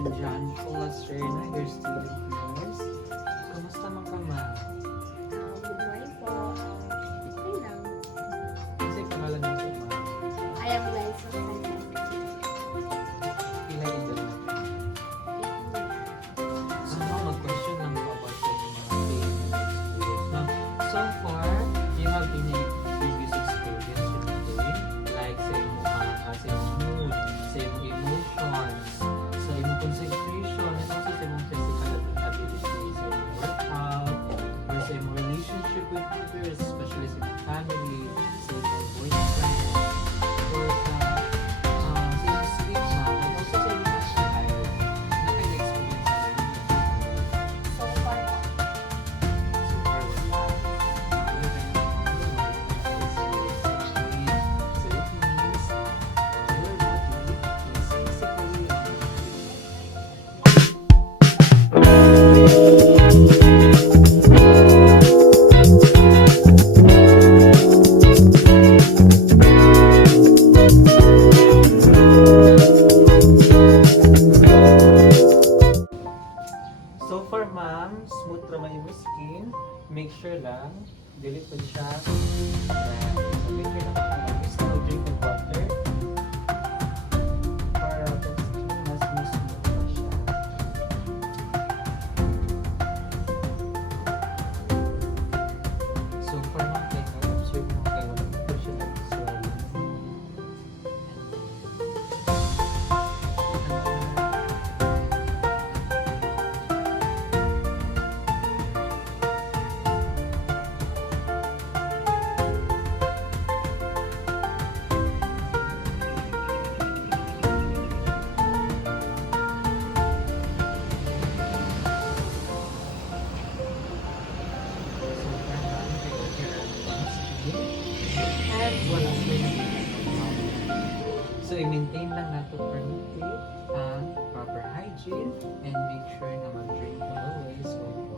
And John Pulacerna, your student nurse. Kamusta man ka, ma'am? Good morning po. Okay lang. Kasi pangalan mo siya, ma'am. I am Liza Sanchez. Pila edad mo? Ma'am, mag-question lang po about sa inyong mga pain and experience. Ma'am, so far, do you have any previous experience with pain? Like sa imong mood, sa imong emotions, sa imong concentration, and also sa imong physical ability, sa imong workout, or sa imong relationship with others, especially sa imong family, sa imong boyfriend, or sa imong sleep, ma'am, and also sa imong lifestyle. Na kayo experience sa So far po. super wala. So it means your body is physically So far, ma'am, smooth naman yung skin. Make sure lang, dili po siya. Ayan. So, make sure lang kung still drink of water. Para mas smooth pa siya. So far, ma'am, kaya observe mo kaya walang po siya nag-swelling. So, i-maintain lang nato permanently ang proper hygiene and make sure na mag-drink always of